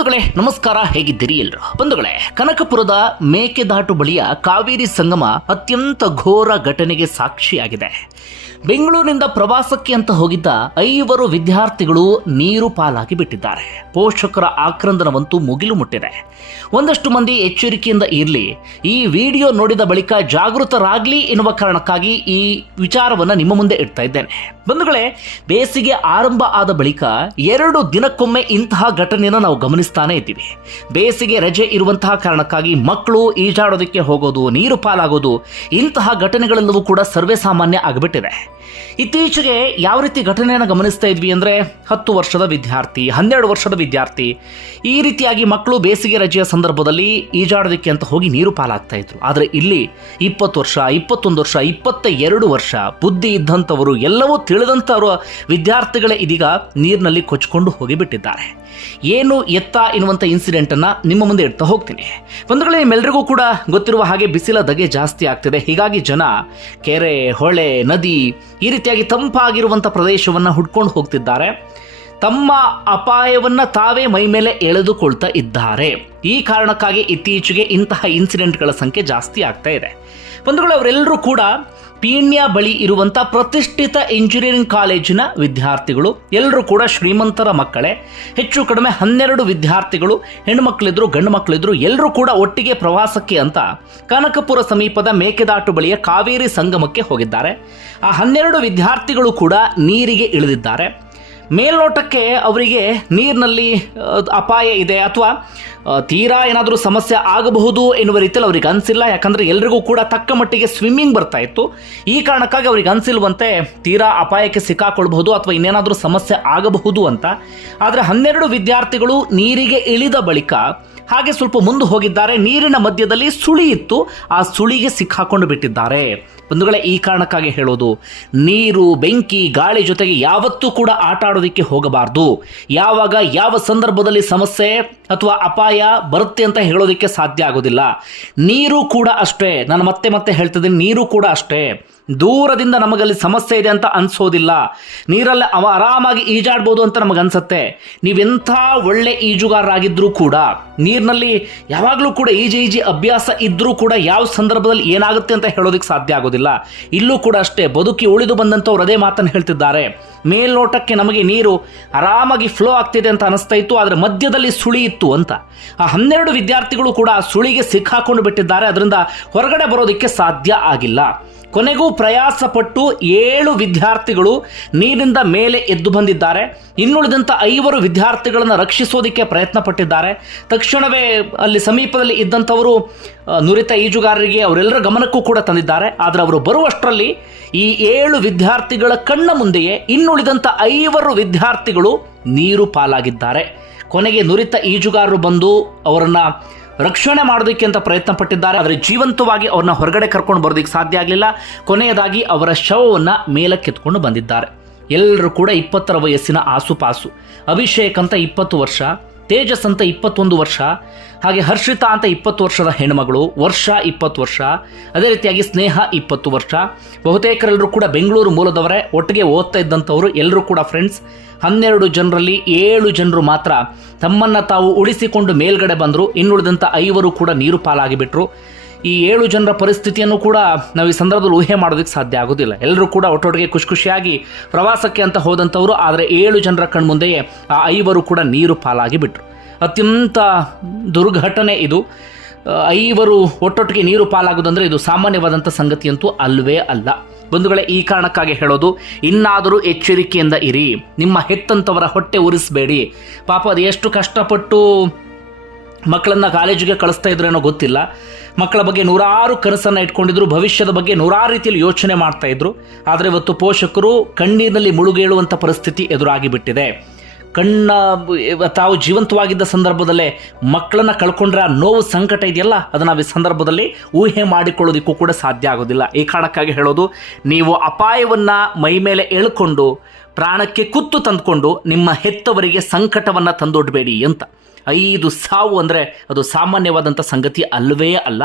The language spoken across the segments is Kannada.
ಬಂಧುಗಳೇ, ನಮಸ್ಕಾರ, ಹೇಗಿದ್ದೀರಿ ಎಲ್ಲರೂ ಬಂಧುಗಳೇ, ಕನಕಪುರದ ಮೇಕೆದಾಟು ಬಳಿಯ ಕಾವೇರಿ ಸಂಗಮ ಅತ್ಯಂತ ಘೋರ ಘಟನೆಗೆ ಸಾಕ್ಷಿಯಾಗಿದೆ. ಬೆಂಗಳೂರಿನಿಂದ ಪ್ರವಾಸಕ್ಕೆ ಅಂತ ಹೋಗಿದ್ದ ಐವರು ವಿದ್ಯಾರ್ಥಿಗಳು ನೀರು ಪಾಲಾಗಿ ಬಿಟ್ಟಿದ್ದಾರೆ. ಪೋಷಕರ ಆಕ್ರಂದನವಂತೂ ಮುಗಿಲು ಮುಟ್ಟಿದೆ. ಒಂದಷ್ಟು ಮಂದಿ ಎಚ್ಚರಿಕೆಯಿಂದ ಇರಲಿ, ಈ ವಿಡಿಯೋ ನೋಡಿದ ಬಳಿಕ ಜಾಗೃತರಾಗ್ಲಿ ಎನ್ನುವ ಕಾರಣಕ್ಕಾಗಿ ಈ ವಿಚಾರವನ್ನು ನಿಮ್ಮ ಮುಂದೆ ಇಡ್ತಾ ಇದ್ದೇನೆ. ಬಂಧುಗಳೇ, ಬೇಸಿಗೆ ಆರಂಭ ಆದ ಬಳಿಕ ಎರಡು ದಿನಕ್ಕೊಮ್ಮೆ ಇಂತಹ ಘಟನೆಯನ್ನು ನಾವು ಗಮನಿಸ್ತಾನೆ ಇದ್ದೀವಿ. ಬೇಸಿಗೆ ರಜೆ ಇರುವಂತಹ ಕಾರಣಕ್ಕಾಗಿ ಮಕ್ಕಳು ಈಜಾಡೋದಕ್ಕೆ ಹೋಗೋದು, ನೀರು ಪಾಲಾಗೋದು, ಇಂತಹ ಘಟನೆಗಳೆಲ್ಲವೂ ಕೂಡ ಸರ್ವೇ ಸಾಮಾನ್ಯ ಆಗಿಬಿಟ್ಟಿದೆ. ಇತ್ತೀಚೆಗೆ ಯಾವ ರೀತಿ ಘಟನೆಯನ್ನು ಗಮನಿಸ್ತಾ ಇದ್ವಿ ಅಂದರೆ ಹತ್ತು ವರ್ಷದ ವಿದ್ಯಾರ್ಥಿ, ಹನ್ನೆರಡು ವರ್ಷದ ವಿದ್ಯಾರ್ಥಿ. ಈ ರೀತಿಯಾಗಿ ಮಕ್ಕಳು ಬೇಸಿಗೆ ರಜೆಯ ಸಂದರ್ಭದಲ್ಲಿ ಈಜಾಡೋದಕ್ಕೆ ಅಂತ ಹೋಗಿ ನೀರು ಪಾಲಾಗ್ತಾ ಇದ್ರು. ಆದರೆ ಇಲ್ಲಿ ಇಪ್ಪತ್ತು ವರ್ಷ, ಇಪ್ಪತ್ತೊಂದು ವರ್ಷ ಇಪ್ಪತ್ತ ಎರಡು ವರ್ಷ ಬುದ್ಧಿ ಇದ್ದಂಥವರು ಎಲ್ಲವೂ ತಿಳಿದಂಥವರು ವಿದ್ಯಾರ್ಥಿಗಳೇ ಇದೀಗ ನೀರಿನಲ್ಲಿ ಕೊಚ್ಕೊಂಡು ಹೋಗಿಬಿಟ್ಟಿದ್ದಾರೆ ಏನು ಎತ್ತ ಎನ್ನುವಂಥ ಇನ್ಸಿಡೆಂಟನ್ನು ನಿಮ್ಮ ಮುಂದೆ ಇಡ್ತಾ ಹೋಗ್ತೀನಿ. ಬಂಧುಗಳೇ ನಿಮ್ಮೆಲ್ಲರಿಗೂ ಕೂಡ ಗೊತ್ತಿರುವ ಹಾಗೆ ಬಿಸಿಲ ಧಗೆ ಜಾಸ್ತಿ ಆಗ್ತಿದೆ. ಹೀಗಾಗಿ ಜನ ಕೆರೆ, ಹೊಳೆ, ನದಿ ಈ ರೀತಿಯಾಗಿ ತಂಪಾಗಿರುವಂಥ ಪ್ರದೇಶವನ್ನು ಹುಡ್ಕೊಂಡು ಹೋಗ್ತಿದ್ದಾರೆ. ತಮ್ಮ ಅಪಾಯವನ್ನು ತಾವೇ ಮೈ ಮೇಲೆ ಎಳೆದುಕೊಳ್ತಾ ಇದ್ದಾರೆ. ಈ ಕಾರಣಕ್ಕಾಗಿ ಇತ್ತೀಚೆಗೆ ಇಂತಹ ಇನ್ಸಿಡೆಂಟ್ಗಳ ಸಂಖ್ಯೆ ಜಾಸ್ತಿ ಆಗ್ತಾ ಇದೆ. ಬಂಧುಗಳು, ಅವರೆಲ್ಲರೂ ಕೂಡ ಪೀಣ್ಯ ಬಳಿ ಇರುವಂಥ ಪ್ರತಿಷ್ಠಿತ ಇಂಜಿನಿಯರಿಂಗ್ ಕಾಲೇಜಿನ ವಿದ್ಯಾರ್ಥಿಗಳು, ಎಲ್ಲರೂ ಕೂಡ ಶ್ರೀಮಂತರ ಮಕ್ಕಳೇ, ಹೆಚ್ಚು ಕಡಿಮೆ ಹನ್ನೆರಡು ವಿದ್ಯಾರ್ಥಿಗಳು ಹೆಣ್ಣುಮಕ್ಕಳಿದ್ರು ಗಂಡು ಮಕ್ಕಳಿದ್ರು ಎಲ್ಲರೂ ಕೂಡ ಒಟ್ಟಿಗೆ ಪ್ರವಾಸಕ್ಕೆ ಅಂತ ಕನಕಪುರ ಸಮೀಪದ ಮೇಕೆದಾಟು ಬಳಿಯ ಕಾವೇರಿ ಸಂಗಮಕ್ಕೆ ಹೋಗಿದ್ದಾರೆ. ಆ ಹನ್ನೆರಡು ವಿದ್ಯಾರ್ಥಿಗಳು ಕೂಡ ನೀರಿಗೆ ಇಳಿದಿದ್ದಾರೆ. ಮೇಲ್ನೋಟಕ್ಕೆ ಅವರಿಗೆ ನೀರಿನಲ್ಲಿ ಅಪಾಯ ಇದೆ ಅಥವಾ ತೀರಾ ಏನಾದರೂ ಸಮಸ್ಯೆ ಆಗಬಹುದು ಎನ್ನುವ ರೀತಿಯಲ್ಲಿ ಅವ್ರಿಗೆ ಅನಿಸಿಲ್ಲ. ಯಾಕಂದರೆ ಎಲ್ರಿಗೂ ಕೂಡ ತಕ್ಕ ಮಟ್ಟಿಗೆ ಸ್ವಿಮ್ಮಿಂಗ್ ಬರ್ತಾ ಇತ್ತು. ಈ ಕಾರಣಕ್ಕಾಗಿ ಅವ್ರಿಗೆ ಅನಿಸಿಲ್ವಂತೆ ತೀರಾ ಅಪಾಯಕ್ಕೆ ಸಿಕ್ಕಾಕೊಳ್ಬಹುದು ಅಥವಾ ಇನ್ನೇನಾದರೂ ಸಮಸ್ಯೆ ಆಗಬಹುದು ಅಂತ. ಆದರೆ ಹನ್ನೆರಡು ವಿದ್ಯಾರ್ಥಿಗಳು ನೀರಿಗೆ ಇಳಿದ ಬಳಿಕ ಹಾಗೆ ಸ್ವಲ್ಪ ಮುಂದೆ ಹೋಗಿದ್ದಾರೆ. ನೀರಿನ ಮಧ್ಯದಲ್ಲಿ ಸುಳಿ ಇತ್ತು. ಆ ಸುಳಿಗೆ ಸಿಕ್ಕಾಕೊಂಡು ಬಿಟ್ಟಿದ್ದಾರೆ. ಬಂಧುಗಳೇ, ಈ ಕಾರಣಕ್ಕಾಗಿ ಹೇಳೋದು, ನೀರು, ಬೆಂಕಿ, ಗಾಳಿ ಜೊತೆಗೆ ಯಾವತ್ತೂ ಕೂಡ ಆಟ ಆಡೋದಕ್ಕೆ ಹೋಗಬಾರ್ದು. ಯಾವಾಗ, ಯಾವ ಸಂದರ್ಭದಲ್ಲಿ ಸಮಸ್ಯೆ ಅಥವಾ ಅಪಾಯ ಬರುತ್ತೆ ಅಂತ ಹೇಳೋದಕ್ಕೆ ಸಾಧ್ಯ ಆಗೋದಿಲ್ಲ. ನೀರು ಕೂಡ ಅಷ್ಟೇ. ನಾನು ಮತ್ತೆ ಮತ್ತೆ ಹೇಳ್ತಿದ್ದೀನಿ ನೀರು ಕೂಡ ಅಷ್ಟೇ. ದೂರದಿಂದ ನಮಗಲ್ಲಿ ಸಮಸ್ಯೆ ಇದೆ ಅಂತ ಅನಿಸೋದಿಲ್ಲ. ನೀರಲ್ಲಿ ಅವ ಆರಾಮಾಗಿ ಈಜಾಡ್ಬೋದು ಅಂತ ನಮಗೆ ಅನ್ಸುತ್ತೆ. ನೀವೆಂಥ ಒಳ್ಳೆ ಈಜುಗಾರರಾಗಿದ್ದರೂ ಕೂಡ, ನೀರಿನಲ್ಲಿ ಯಾವಾಗಲೂ ಕೂಡ ಈಜಿ ಈಜಿ ಅಭ್ಯಾಸ ಇದ್ದರೂ ಕೂಡ ಯಾವ ಸಂದರ್ಭದಲ್ಲಿ ಏನಾಗುತ್ತೆ ಅಂತ ಹೇಳೋದಕ್ಕೆ ಸಾಧ್ಯ ಆಗೋದಿಲ್ಲ. ಇಲ್ಲೂ ಕೂಡ ಅಷ್ಟೇ ಬದುಕಿ ಉಳಿದು ಬಂದಂಥವ್ರು ಅದೇ ಮಾತನ್ನು ಹೇಳ್ತಿದ್ದಾರೆ. ಮೇಲ್ನೋಟಕ್ಕೆ ನಮಗೆ ನೀರು ಆರಾಮಾಗಿ ಫ್ಲೋ ಆಗ್ತಿದೆ ಅಂತ ಅನಿಸ್ತಾ ಇತ್ತು, ಆದರೆ ಮಧ್ಯದಲ್ಲಿ ಸುಳಿ ಇತ್ತು ಅಂತ. ಆ ಹನ್ನೆರಡು ವಿದ್ಯಾರ್ಥಿಗಳು ಕೂಡ ಸುಳಿಗೆ ಸಿಕ್ಕಾಕೊಂಡು ಬಿಟ್ಟಿದ್ದಾರೆ, ಅದರಿಂದ ಹೊರಗಡೆ ಬರೋದಕ್ಕೆ ಸಾಧ್ಯ ಆಗಿಲ್ಲ. ಕೊನೆಗೂ ಪ್ರಯಾಸ ಪಟ್ಟು ಏಳು ವಿದ್ಯಾರ್ಥಿಗಳು ನೀರಿನಿಂದ ಮೇಲೆ ಎದ್ದು ಬಂದಿದ್ದಾರೆ. ಇನ್ನುಳಿದಂಥ ಐವರು ವಿದ್ಯಾರ್ಥಿಗಳನ್ನು ರಕ್ಷಿಸೋದಕ್ಕೆ ಪ್ರಯತ್ನ ಪಟ್ಟಿದ್ದಾರೆ ತಕ್ಷಣವೇ ಅಲ್ಲಿ ಸಮೀಪದಲ್ಲಿ ಇದ್ದಂಥವರು ನುರಿತ ಈಜುಗಾರರಿಗೆ ಅವರೆಲ್ಲರ ಗಮನಕ್ಕೂ ಕೂಡ ತಂದಿದ್ದಾರೆ. ಆದರೆ ಅವರು ಬರುವಷ್ಟರಲ್ಲಿ ಈ ಏಳು ವಿದ್ಯಾರ್ಥಿಗಳ ಕಣ್ಣ ಮುಂದೆಯೇ ಇನ್ನುಳಿದಂಥ ಐವರು ವಿದ್ಯಾರ್ಥಿಗಳು ನೀರು ಪಾಲಾಗಿದ್ದಾರೆ. ಕೊನೆಗೆ ನುರಿತ ಈಜುಗಾರರು ಬಂದು ಅವರನ್ನು ರಕ್ಷಣೆ ಮಾಡೋದಕ್ಕೆ ಅಂತ ಪ್ರಯತ್ನ ಪಟ್ಟಿದ್ದಾರೆ. ಆದರೆ ಜೀವಂತವಾಗಿ ಅವ್ರನ್ನ ಹೊರಗಡೆ ಕರ್ಕೊಂಡು ಬರೋದಕ್ಕೆ ಸಾಧ್ಯ ಆಗಲಿಲ್ಲ. ಕೊನೆಯದಾಗಿ ಅವರ ಶವವನ್ನು ಮೇಲಕ್ಕೆತ್ಕೊಂಡು ಬಂದಿದ್ದಾರೆ. ಎಲ್ಲರೂ ಕೂಡ ಇಪ್ಪತ್ತರ ವಯಸ್ಸಿನ ಆಸುಪಾಸು. ಅಭಿಷೇಕ್ ಅಂತ ಇಪ್ಪತ್ತು ವರ್ಷ ತೇಜಸ್ ಅಂತ ಇಪ್ಪತ್ತೊಂದು ವರ್ಷ, ಹಾಗೆ ಹರ್ಷಿತಾ ಅಂತ ಇಪ್ಪತ್ತು ವರ್ಷದ ಹೆಣ್ಮಗಳು, ವರ್ಷ ಇಪ್ಪತ್ತು ವರ್ಷ, ಅದೇ ರೀತಿಯಾಗಿ ಸ್ನೇಹ ಇಪ್ಪತ್ತು ವರ್ಷ. ಬಹುತೇಕರೆಲ್ಲರೂ ಕೂಡ ಬೆಂಗಳೂರು ಮೂಲದವರೇ, ಒಟ್ಟಿಗೆ ಓದ್ತಾ ಇದ್ದಂಥವರು ಎಲ್ಲರೂ ಕೂಡ ಫ್ರೆಂಡ್ಸ್ ಹನ್ನೆರಡು ಜನರಲ್ಲಿ ಏಳು ಜನರು ಮಾತ್ರ ತಮ್ಮನ್ನು ತಾವು ಉಳಿಸಿಕೊಂಡು ಮೇಲ್ಗಡೆ ಬಂದರು, ಇನ್ನುಳಿದಂಥ ಐವರು ಕೂಡ ನೀರು ಪಾಲಾಗಿಬಿಟ್ರು. ಈ ಏಳು ಜನರ ಪರಿಸ್ಥಿತಿಯನ್ನು ಕೂಡ ನಾವು ಈ ಸಂದರ್ಭದಲ್ಲಿ ಊಹೆ ಮಾಡೋದಕ್ಕೆ ಸಾಧ್ಯ ಆಗೋದಿಲ್ಲ. ಎಲ್ಲರೂ ಕೂಡ ಒಟ್ಟೊಟ್ಟಿಗೆ ಖುಷಿ ಖುಷಿಯಾಗಿ ಪ್ರವಾಸಕ್ಕೆ ಅಂತ ಹೋದಂಥವರು, ಆದರೆ ಏಳು ಜನರ ಕಣ್ಮುಂದೆಯೇ ಆ ಐವರು ಕೂಡ ನೀರು ಪಾಲಾಗಿ ಬಿಟ್ಟರು ಅತ್ಯಂತ ದುರ್ಘಟನೆ ಇದು. ಐವರು ಒಟ್ಟೊಟ್ಟಿಗೆ ನೀರು ಪಾಲಾಗೋದಂದರೆ ಇದು ಸಾಮಾನ್ಯವಾದಂಥ ಸಂಗತಿಯಂತೂ ಅಲ್ವೇ ಅಲ್ಲ. ಬಂಧುಗಳೇ, ಈ ಕಾರಣಕ್ಕಾಗಿ ಹೇಳೋದು, ಇನ್ನಾದರೂ ಎಚ್ಚರಿಕೆಯಿಂದ ಇರಿ, ನಿಮ್ಮ ಹೆತ್ತಂತವರ ಹೊಟ್ಟೆ ಉರಿಸಬೇಡಿ. ಪಾಪ ಅದು ಎಷ್ಟು ಕಷ್ಟಪಟ್ಟು ಮಕ್ಕಳನ್ನ ಕಾಲೇಜಿಗೆ ಕಳಿಸ್ತಾ ಇದ್ರೇನೋ ಗೊತ್ತಿಲ್ಲ. ಮಕ್ಕಳ ಬಗ್ಗೆ ನೂರಾರು ಕನಸನ್ನು ಇಟ್ಕೊಂಡಿದ್ರು, ಭವಿಷ್ಯದ ಬಗ್ಗೆ ನೂರಾರು ರೀತಿಯಲ್ಲಿ ಯೋಚನೆ ಮಾಡ್ತಾ ಇದ್ರು. ಆದರೆ ಇವತ್ತು ಪೋಷಕರು ಕಣ್ಣೀರಿನಲ್ಲಿ ಮುಳುಗೇಳುವಂಥ ಪರಿಸ್ಥಿತಿ ಎದುರಾಗಿ ಬಿಟ್ಟಿದೆ ಕಣ್ಣ, ತಾವು ಜೀವಂತವಾಗಿದ್ದ ಸಂದರ್ಭದಲ್ಲೇ ಮಕ್ಕಳನ್ನ ಕಳ್ಕೊಂಡ್ರೆ ನೋವು ಸಂಕಟ ಇದೆಯಲ್ಲ? ಅದನ್ನು ಈ ಸಂದರ್ಭದಲ್ಲಿ ಊಹೆ ಮಾಡಿಕೊಳ್ಳೋದಕ್ಕೂ ಕೂಡ ಸಾಧ್ಯ ಆಗೋದಿಲ್ಲ. ಈ ಕಾರಣಕ್ಕಾಗಿ ಹೇಳೋದು, ನೀವು ಅಪಾಯವನ್ನು ಮೈ ಮೇಲೆ ಎಳ್ಕೊಂಡು ಪ್ರಾಣಕ್ಕೆ ಕುತ್ತು ತಂದುಕೊಂಡು ನಿಮ್ಮ ಹೆತ್ತವರಿಗೆ ಸಂಕಟವನ್ನು ತಂದೊಡ್ಬೇಡಿ ಅಂತ. ಐದು ಸಾವು ಅಂದರೆ ಅದು ಸಾಮಾನ್ಯವಾದಂಥ ಸಂಗತಿ ಅಲ್ಲವೇ ಅಲ್ಲ.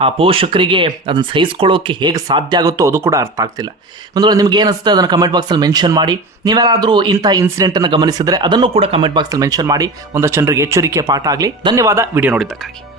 ಆ ಪೋಷಕರಿಗೆ ಅದನ್ನು ಸಹಿಸ್ಕೊಳ್ಳೋಕೆ ಹೇಗೆ ಸಾಧ್ಯ ಆಗುತ್ತೋ ಅದು ಕೂಡ ಅರ್ಥ ಆಗ್ತಿಲ್ಲ. ಒಂದು ನಿಮ್ಗೆ ಏನಿಸುತ್ತೆ ಅದನ್ನು ಕಮೆಂಟ್ ಬಾಕ್ಸಲ್ಲಿ ಮೆನ್ಷನ್ ಮಾಡಿ. ನೀವ್ಯಾರಾದರೂ ಇಂಥ ಇನ್ಸಿಡೆಂಟನ್ನು ಗಮನಿಸಿದರೆ ಅದನ್ನು ಕೂಡ ಕಮೆಂಟ್ ಬಾಕ್ಸಲ್ಲಿ ಮೆನ್ಷನ್ ಮಾಡಿ. ಒಂದಷ್ಟು ಜನರಿಗೆ ಎಚ್ಚರಿಕೆ ಪಾಠ ಆಗಲಿ. ಧನ್ಯವಾದ. ವಿಡಿಯೋ ನೋಡಿದ್ದಕ್ಕಾಗಿ.